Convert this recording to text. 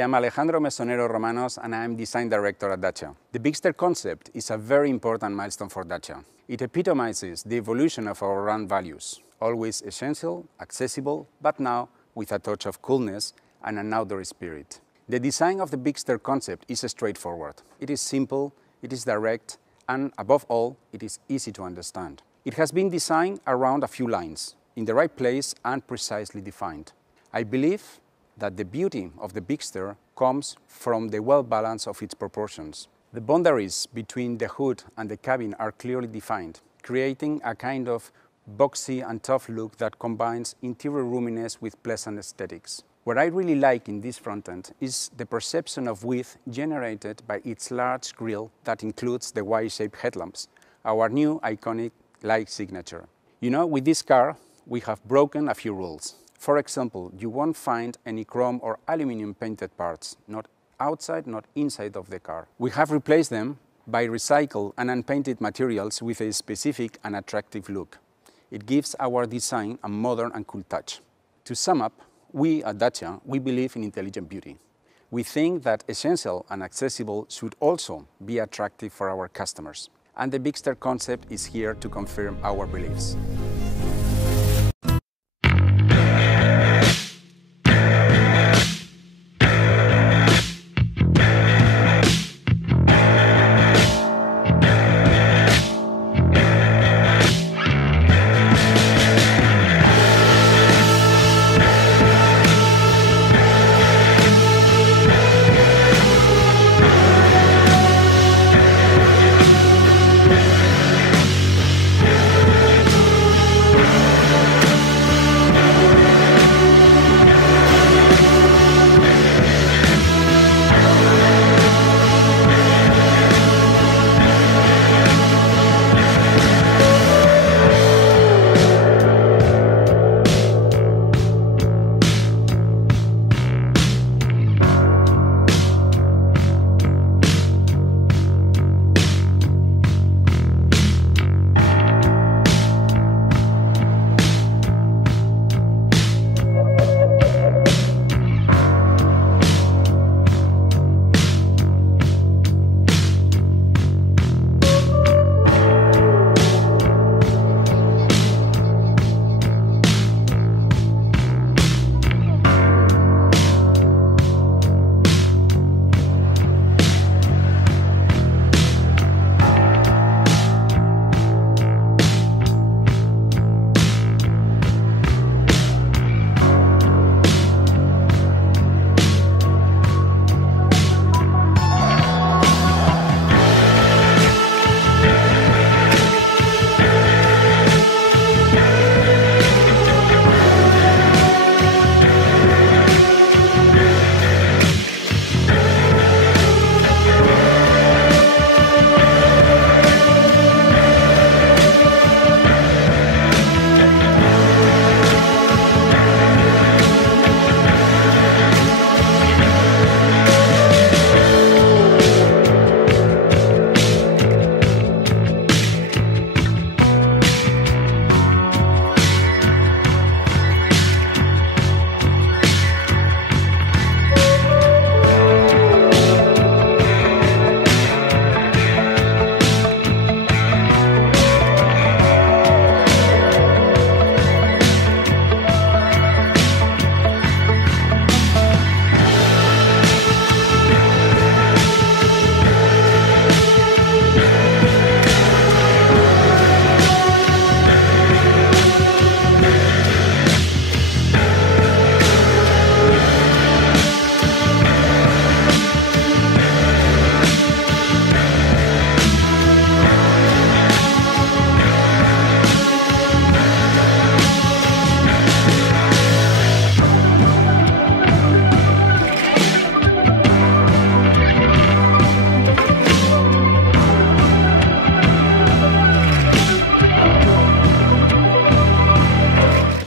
am Alejandro Mesonero Romanos and I am Design Director at Dacia. The Bigster Concept is a very important milestone for Dacia. It epitomizes the evolution of our brand values, always essential, accessible, but now with a touch of coolness and an outdoor spirit. The design of the Bigster Concept is straightforward. It is simple, it is direct, and above all, it is easy to understand. It has been designed around a few lines, in the right place and precisely defined. I believe that the beauty of the Bigster comes from the well balance of its proportions. The boundaries between the hood and the cabin are clearly defined, creating a kind of boxy and tough look that combines interior roominess with pleasant aesthetics. What I really like in this front end is the perception of width generated by its large grille that includes the Y-shaped headlamps, our new iconic light signature. You know, with this car, we have broken a few rules. For example, you won't find any chrome or aluminum painted parts, not outside, not inside of the car. We have replaced them by recycled and unpainted materials with a specific and attractive look. It gives our design a modern and cool touch. To sum up, we at Dacia, we believe in intelligent beauty. We think that essential and accessible should also be attractive for our customers. And the Bigster Concept is here to confirm our beliefs.